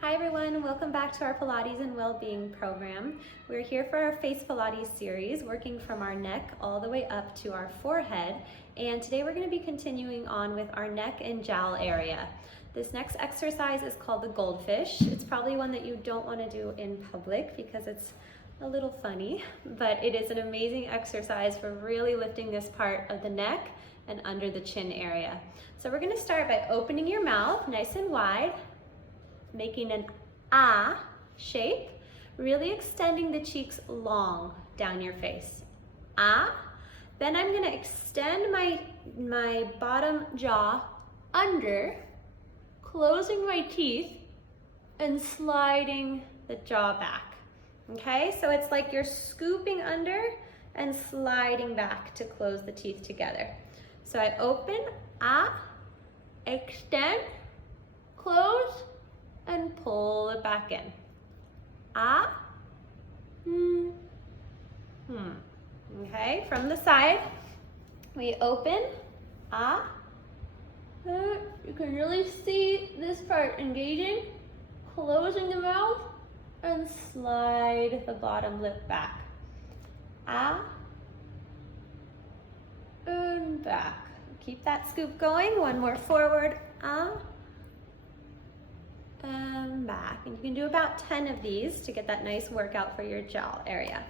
Hi everyone, welcome back to our Pilates and Wellbeing program. We're here for our Face Pilates series, working from our neck all the way up to our forehead. And today we're going to be continuing on with our neck and jowl area. This next exercise is called the Goldfish. It's probably one that you don't want to do in public because it's a little funny, but it is an amazing exercise for really lifting this part of the neck and under the chin area. So we're going to start by opening your mouth nice and wide, making an ah shape, really extending the cheeks long down your face. Ah. Then I'm going to extend my bottom jaw under, closing my teeth and sliding the jaw back. Okay, so it's like you're scooping under and sliding back to close the teeth together. So I open, ah, extend, close, and pull it back in. Ah, Okay, from the side, we open, ah. You can really see this part engaging, closing the mouth, and slide the bottom lip back. Ah, and back. Keep that scoop going. One more forward, ah, and back. And you can do about 10 of these to get that nice workout for your jaw area.